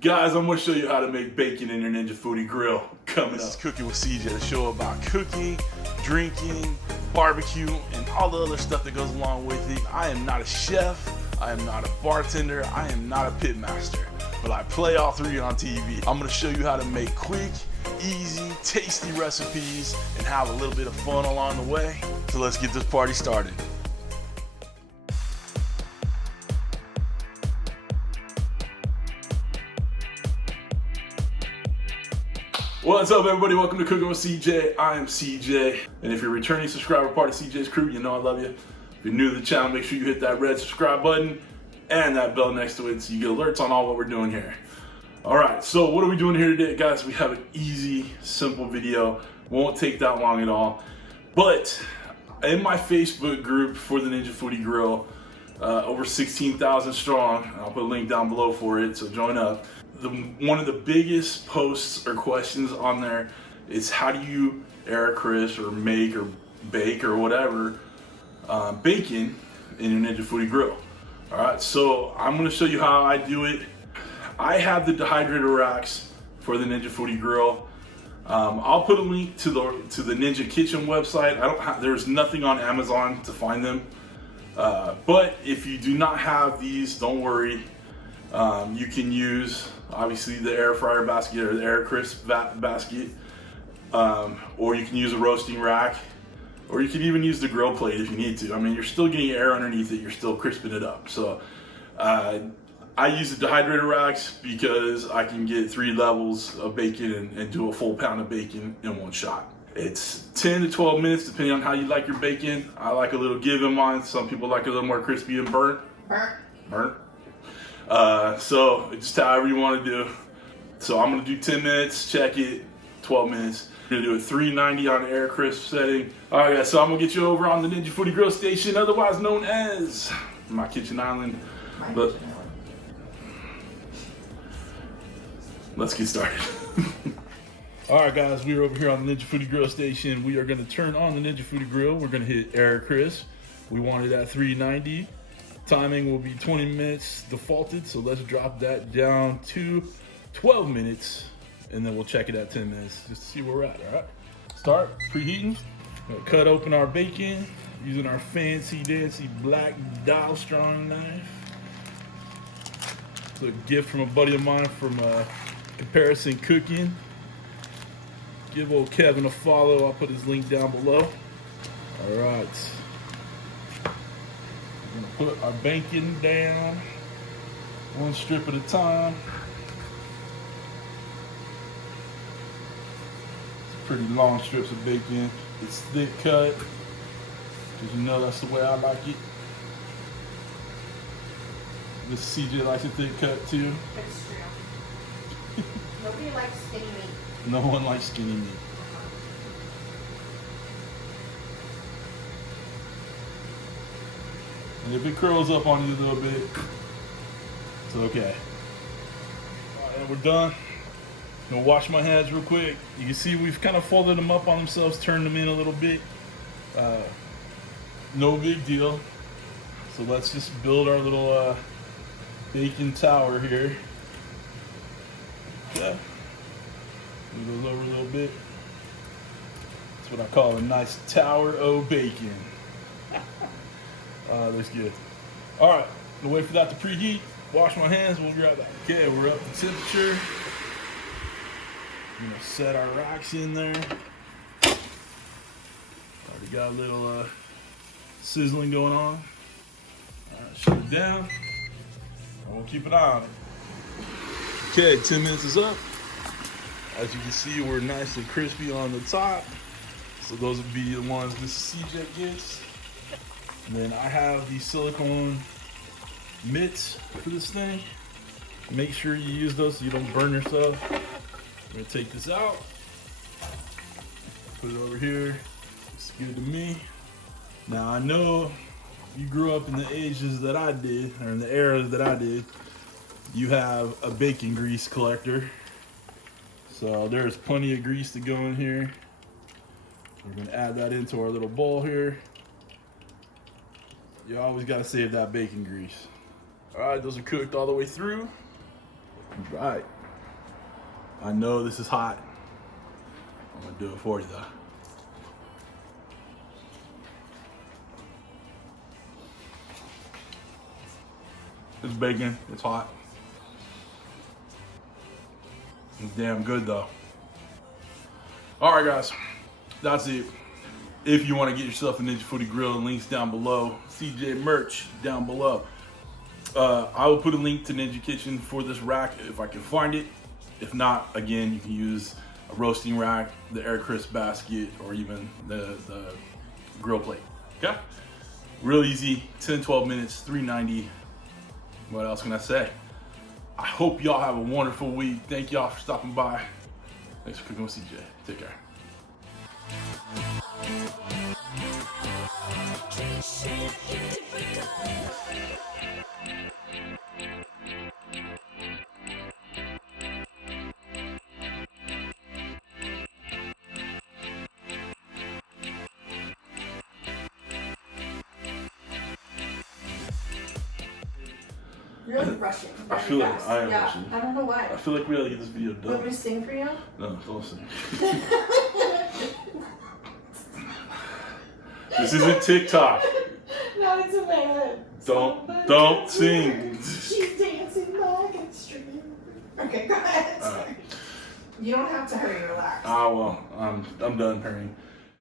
Guys, I'm gonna show you how to make bacon in your Ninja Foodi Grill coming up. This is Cooking with CJ, the show about cooking, drinking, barbecue, and all the other stuff that goes along with it. I am not a chef, I am not a bartender, I am not a pit master, but I play all three on TV. I'm gonna show you how to make quick, easy, tasty recipes and have a little bit of fun along the way. So let's get this party started. What's up, everybody? Welcome to Cooking with CJ. I am CJ, and if you're a returning subscriber, part of CJ's crew, you know I love you. If you're new to the channel, make sure you hit that red subscribe button and that bell next to it so you get alerts on all what we're doing here. All right, so what are we doing here today, guys? We have an easy, simple video. Won't take that long at all. But in my Facebook group for the Ninja Foodi Grill, over 16,000 strong. I'll put a link down below for it, so join up. One of the biggest posts or questions on there is how do you air crisp or make or bake or whatever bacon in your Ninja Foodi Grill. All right, so I'm gonna show you how I do it. I have the dehydrator racks for the Ninja Foodi Grill. I'll put a link to the Ninja Kitchen website. There's nothing on Amazon to find them. But if you do not have these, don't worry. You can use obviously the air fryer basket or the air crisp basket, or you can use a roasting rack, or you can even use the grill plate if you need to. I mean, you're still getting air underneath it, you're still crisping it up. So I use the dehydrator racks because I can get 3 levels of bacon and do a full pound of bacon in one shot. It's 10 to 12 minutes depending on how you like your bacon. I like a little give in mine. Some people like a little more crispy and burnt. So it's just however you want to do. So I'm gonna do 10 minutes, check it, 12 minutes. I'm gonna do a 390 on the air crisp setting. All right, guys, so I'm gonna get you over on the Ninja Foodi Grill station, otherwise known as my kitchen island. But let's get started. All right, guys, we're over here on the Ninja Foodi Grill station. We are gonna turn on the Ninja Foodi Grill. We're gonna hit air crisp. We want it at 390. Timing will be 20 minutes defaulted, so let's drop that down to 12 minutes, and then we'll check it at 10 minutes just to see where we're at, all right? Start preheating. We'll cut open our bacon using our fancy dancy black dial strong knife. It's a gift from a buddy of mine from Comparison Cooking. Give old Kevin a follow. I'll put his link down below. All right. We're gonna put our bacon down, one strip at a time. It's pretty long strips of bacon. It's thick cut, because you know that's the way I like it. This CJ likes it thick cut too. It's true. Nobody likes skinny meat. No one likes skinny meat. And if it curls up on you a little bit, it's okay. All right, and we're done. I'm gonna wash my hands real quick. You can see we've kind of folded them up on themselves, turned them in a little bit. No big deal. So let's just build our little bacon tower here. Okay. Move those over a little bit. That's what I call a nice tower o' bacon. That's good. All right, gonna wait for that to preheat. Wash my hands, we'll be right back. Okay, we're up to temperature. I'm gonna set our racks in there. Already got a little sizzling going on. All right, shut it down. And we'll keep an eye on it. Okay, 10 minutes is up. As you can see, we're nice and crispy on the top. So those would be the ones this CJ gets. And then I have these silicone mitts for this thing. Make sure you use those so you don't burn yourself. I'm gonna take this out, put it over here. It's good to me. Now I know you grew up in the ages that I did, or in the era that I did. You have a bacon grease collector. So there's plenty of grease to go in here. We're gonna add that into our little bowl here. You always gotta save that bacon grease. All right, those are cooked all the way through. Right. I know this is hot. I'm gonna do it for you though. It's bacon, it's hot. It's damn good though. All right guys, that's it. If you want to get yourself a Ninja Foodi Grill, links down below. CJ merch down below. I will put a link to Ninja Kitchen for this rack if I can find it. If not, again, you can use a roasting rack, the air crisp basket, or even the grill plate. Okay? Real easy, 10-12 minutes, $3.90. What else can I say? I hope y'all have a wonderful week. Thank y'all for stopping by. Thanks for cooking with CJ. Take care. You're really rushing. I feel like fast. I am yeah, rushing. I don't know why. I feel like we gotta get this video You want done. me to sing for you? No, don't sing. This isn't TikTok. No, it's in my head. Don't sing. She's dancing like a stream. Okay, go ahead. All right. You don't have to hurry, relax. Ah, well, I'm done hurrying.